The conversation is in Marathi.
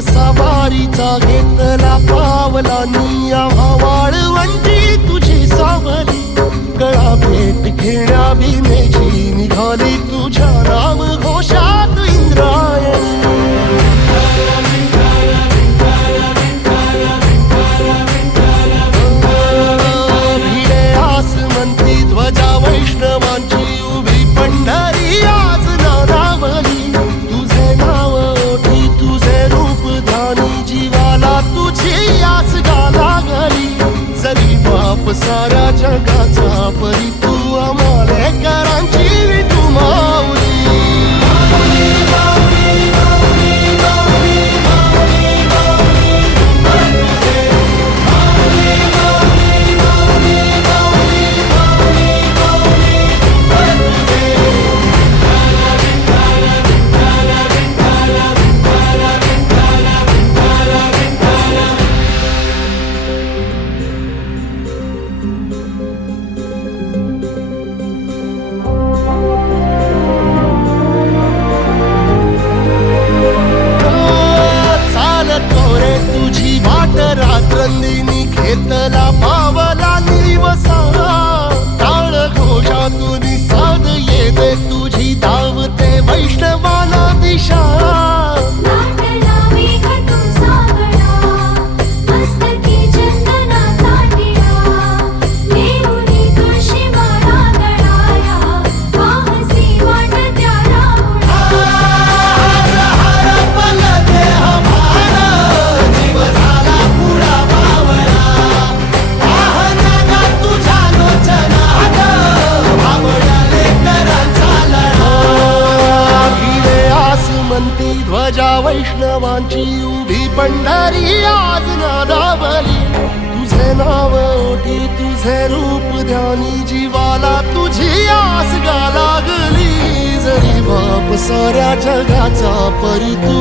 सवारीचा घेतला पावला निया वाळवंटी तुझी सावली गळा भेट घेण्या भीमेची निघाली तुझ्या राम घोषात इंद्रायणी भिडे आसमंती ध्वजा वैष्णवांची उभी पंढरी आज नारावली तुझे नाव ओठी तुझे रूप ध्यानी जीवाला तुझी आस गाला गली जरी बाप साऱ्या जगाचा परी तू आमालेकरांची विठू माऊली तुझी वाट रात्रंदिनी घेतला पावला निवसा टाळ घोषातून साध येते तुझी धावते वैष्णवाला दिशा ध्वजा वैष्णवांची उभी पंढरी आज नादावली तुझे नाव ओठी तुझे रूप ध्यानी जीवाला तुझी आस गा लागली जरी बाप साऱ्या जगाचा परी तू